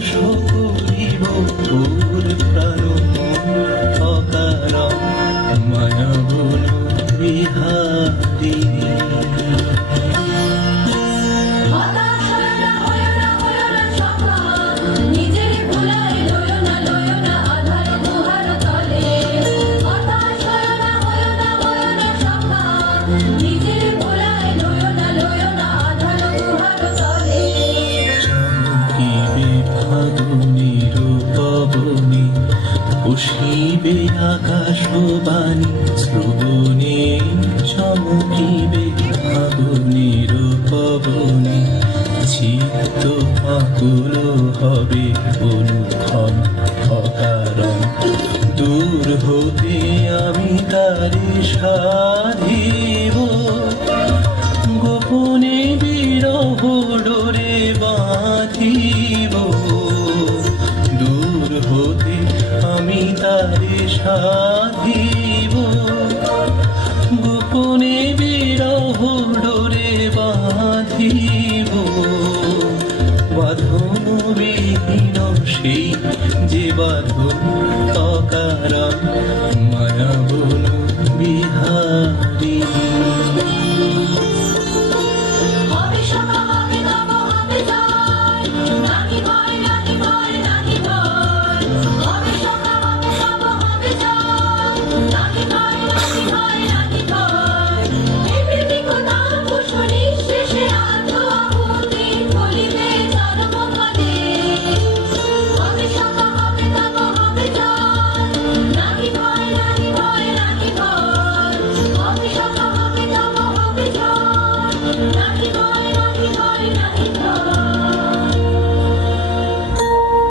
承受。পুষিবে আকাশবাণী শ্রবণে চমকিবে আগুনের পবনে। চিত্ত আকুল হবে অনুক্ষণ অকারণ। দূর হতে আমি তারে সাধিব আমি তারে সাধিব। গোপনে বিরহ ডোরে বাঁধিব। বাঁধন বিহীন সেই যে বাঁধন